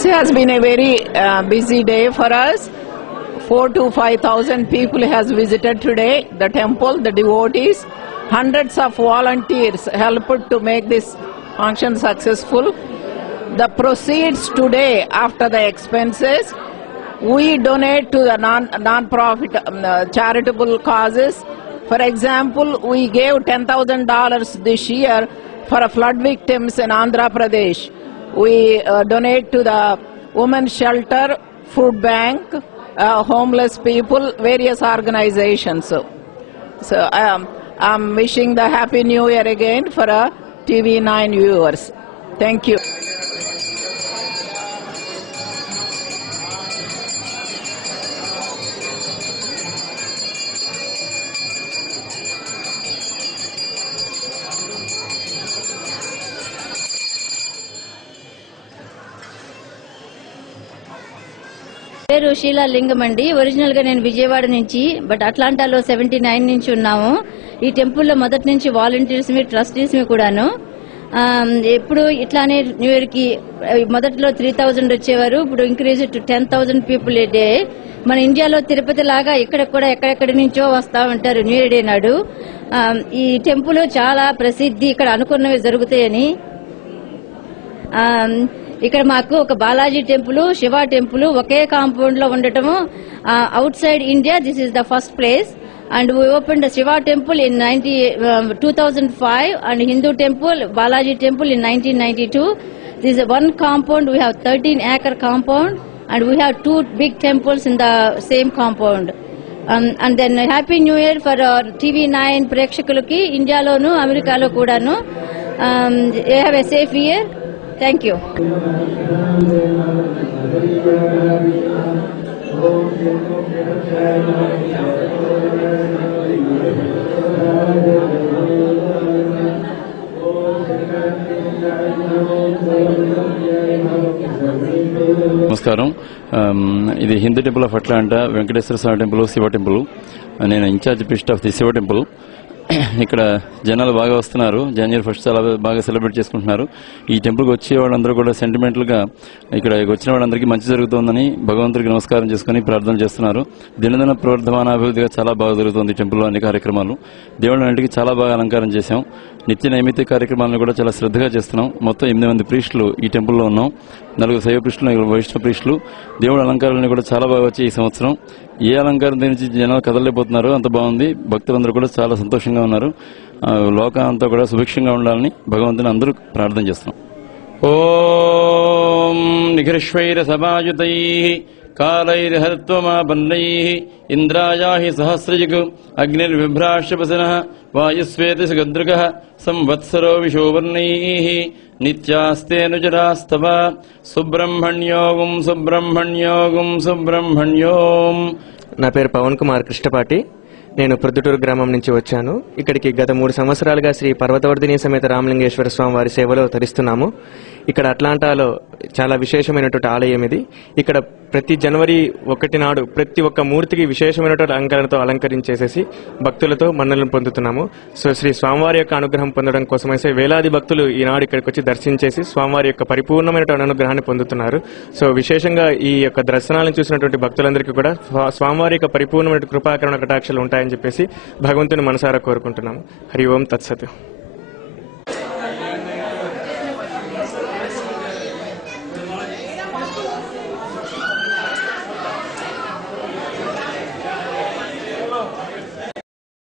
This has been a very busy day for us. 4,000 to 5,000 people has visited today the temple, the devotees. Hundreds of volunteers helped to make this function successful. The proceeds today, after the expenses, we donate to the non-profit charitable causes. For example, we gave $10,000 this year for flood victims in Andhra Pradesh. We donate to the women's shelter, food bank, homeless people, various organizations. So I'm wishing the Happy New Year again for TV9 viewers. Thank you. పేరు షీలా లింగం అండి. Original గా నేను విజయవాడ నుంచి, but అట్లాంటాలో 79 నుంచి ఉన్నాము. ఈ టెంపుల్లో మొదటి నుంచి వాలంటీర్స్ మీ ట్రస్టీస్ మీ కూడాను. ఎప్పుడు ఇట్లానే న్యూ ఇయర్ కి మొదట్లో 3,000 వచ్చేవారు, ఇప్పుడు increase to 10,000 people A day. మన ఇండియాలో తిరుపతి లాగా ఇక్కడ కూడా ఎక్కడెక్కడి నుంచో వస్తా ఉంటారు న్యూ ఇయర్ డే నాడు. ఈ టెంపుల్ చాలా ప్రసిద్ధి, ఇక్కడ అనుకున్నవి జరుగుతాయని. ఇక్కడ మాకు ఒక బాలాజీ టెంపుల్, శివ టెంపుల్ ఒకే కాంపౌండ్ లో ఉండటము. Out side India this is the first place. And we open the Shiva temple in 2005 and Hindu temple, Balaji temple in 1992. This is one compound. We have 13-acre compound and we have 2 big temples in the same compound. And then Happy New Year for TV9 ప్రేక్షకులకి ఇండియాలోను అమెరికాలో కూడాను. You have a safe year. Thank you. నమస్కారం. ఇది Hindu temple of Atlanta, Venkateswara Swamy temple, Shiva temple. నేను in charge priest of the Shiva temple. ఇక్కడ జనాలు బాగా వస్తున్నారు. జనవరి 1 చాలా బాగా సెలబ్రేట్ చేసుకుంటున్నారు. ఈ టెంపుల్కి వచ్చే వాళ్ళందరూ కూడా సెంటిమెంటల్ గా ఇక్కడ వచ్చిన వాళ్ళందరికీ మంచి జరుగుతుందని భగవంతుడికి నమస్కారం చేసుకుని ప్రార్థన చేస్తున్నారు. దినదిన ప్రవర్ధమానాభివృద్ధిగా చాలా బాగా జరుగుతుంది టెంపుల్లో అన్ని కార్యక్రమాలు. దేవుళ్ళ ఇంటికి చాలా బాగా అలంకారం చేశాం. నిత్య నైమిత్య కార్యక్రమాలను కూడా చాలా శ్రద్ధగా చేస్తున్నాం. మొత్తం 8 మంది ప్రీస్టులు ఈ టెంపుల్లో ఉన్నాం. 4 శైవ ప్రీస్టులు, 4 వైష్ణవ ప్రీస్టులు. దేవుడి అలంకారాలను కూడా చాలా బాగా వచ్చాయి ఈ సంవత్సరం. ఏ అలంకారం నుంచి జనాలు కదలలేకపోతున్నారు, అంత బాగుంది. భక్తులందరూ కూడా చాలా సంతోషంగా ఉన్నారు. లోకం అంతా కూడా సుభిక్షంగా ఉండాలని భగవంతుని అందరూ ప్రార్థన చేస్తున్నాం. ఓం నిఘర్ష్వైర సమాయుతై కాలైర్హత్వమాపన్నై ఇంద్రాయాహి సహస్రజిగ్ అగ్నిర్విభ్రాశ్యపసనః వాయుస్వేతి సుగద్రుగః సంవత్సరో విశోవర్ణై నిత్యాస్తేనుజరాస్తవ సుబ్రహ్మణ్యోగం సుబ్రహ్మణ్యోగం సుబ్రహ్మణ్యోం. నా పేరు పవన్ కుమార్ కృష్ణపాటి. నేను ప్రొద్దుటూరు గ్రామం నుంచి వచ్చాను. ఇక్కడికి గత 3 సంవత్సరాలుగా శ్రీ పర్వతవర్ధిని సమేత రామలింగేశ్వర స్వామి వారి సేవలో తరిస్తున్నాము. ఇక్కడ అట్లాంటాలో చాలా విశేషమైనటువంటి ఆలయం ఇది. ఇక్కడ ప్రతి జనవరి 1 నాడు ప్రతి ఒక్క మూర్తికి విశేషమైనటువంటి అలంకరణతో అలంకరించేసేసి భక్తులతో మన్నలను పొందుతున్నాము. సో శ్రీ స్వామివారి యొక్క అనుగ్రహం పొందడం కోసమైతే వేలాది భక్తులు ఈనాడు ఇక్కడికి వచ్చి దర్శించేసి స్వామివారి యొక్క పరిపూర్ణమైనటువంటి అనుగ్రహాన్ని పొందుతున్నారు. సో విశేషంగా ఈ యొక్క దర్శనాలను చూసినటువంటి భక్తులందరికీ కూడా స్వామివారి యొక్క పరిపూర్ణమైన కృపాకరణ కటాక్షలు ఉంటాయని చెప్పేసి భగవంతుని మనసారా కోరుకుంటున్నాము. హరి ఓం తత్సత్.